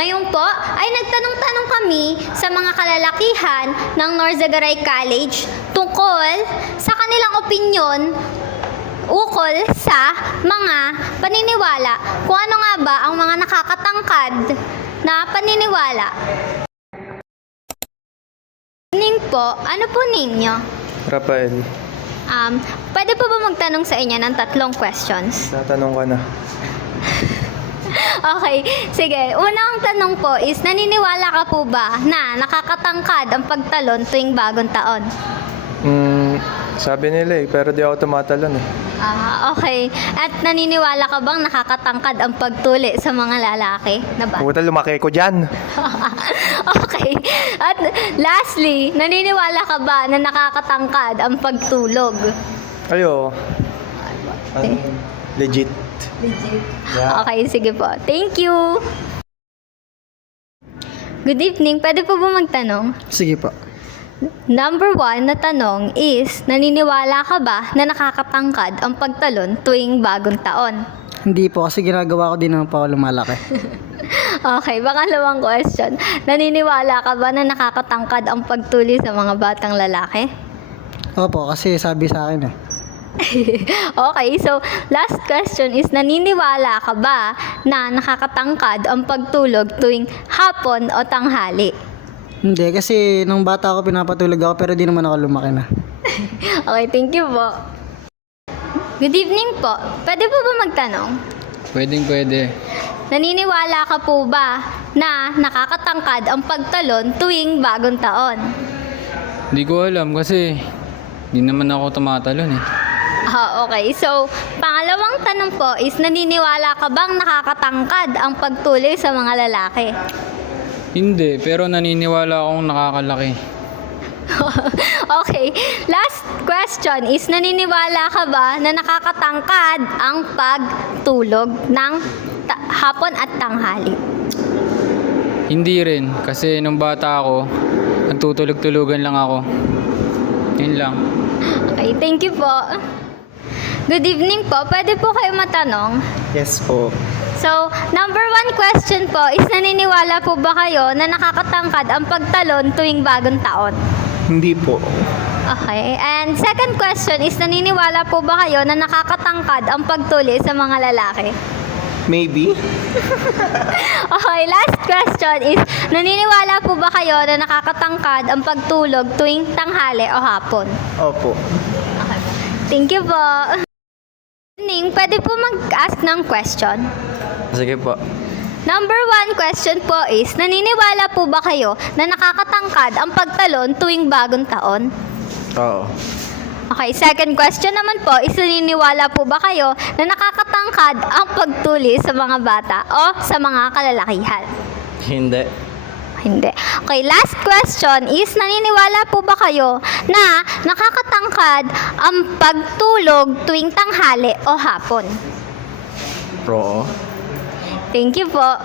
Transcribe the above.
Ngayon po ay nagtanong-tanong kami sa mga kalalakihan ng Norzagaray College tungkol sa kanilang opinyon ukol sa mga paniniwala. Kung ano nga ba ang mga nakakatangkad na paniniwala. Ning po, ano po ninyo? Rafael, Pwede po ba magtanong sa inyo ng 3 questions? tatanong ka na. Okay, sige. Unang tanong po is, naniniwala ka po ba na nakakatangkad ang pagtalon tuwing bagong taon? Sabi nila pero di ako tumatalon eh. Okay. At naniniwala ka bang nakakatangkad ang pagtuli sa mga lalaki na ba? Puta, lumaki ko dyan. Okay. At lastly, naniniwala ka ba na nakakatangkad ang pagtulog? Ayo. Legit. Legit. Yeah. Okay, sige po. Thank you. Good evening. Pwede po ba magtanong? Sige po. Number 1 na tanong is, naniniwala ka ba na nakakatangkad ang pagtalon tuwing bagong taon? Hindi po kasi ginagawa ko din naman po ako lumalaki. Okay, pangalawang question. Naniniwala ka ba na nakakatangkad ang pagtuli sa mga batang lalaki? Opo, kasi sabi sa akin eh. Okay, so last question is, naniniwala ka ba na nakakatangkad ang pagtulog tuwing hapon o tanghali? Hindi, kasi nung bata ako pinapatulog ako pero di naman ako lumaki na. Okay, thank you po. Good evening po. Pwede po ba magtanong? Pwede. Naniniwala ka po ba na nakakatangkad ang pagtalon tuwing bagong taon? Hindi ko alam kasi hindi naman ako tumatalon eh. Okay. So, pangalawang tanong po is, naniniwala ka bang nakakatangkad ang pagtuli sa mga lalaki? Hindi, pero naniniwala akong nakakalaki. Okay. Last question is, naniniwala ka ba na nakakatangkad ang pagtulog ng hapon at tanghali? Hindi rin, kasi nung bata ako, nagtutulog-tulugan lang ako. Yun lang. Okay, thank you po. Good evening po. Pwede po kayo matanong? Yes po. So, number 1 question po is, naniniwala po ba kayo na nakakatangkad ang pagtalon tuwing bagong taon? Hindi po. Okay. And second question is, naniniwala po ba kayo na nakakatangkad ang pagtuli sa mga lalaki? Maybe. Okay, last question is, naniniwala po ba kayo na nakakatangkad ang pagtulog tuwing tanghali o hapon? Opo. Okay po. Thank you po. Ning, pwede po mag-ask ng question? Sige po. Number 1 question po is, naniniwala po ba kayo na nakakatangkad ang pagtalon tuwing bagong taon? Oo. Okay, second question naman po is, naniniwala po ba kayo na nakakatangkad ang pagtuli sa mga bata o sa mga kalalakihan? Hindi. Hindi. Okay, last question is, naniniwala po ba kayo na nakakatangkad ang pagtulog tuwing tanghali o hapon? Oo. Thank you po.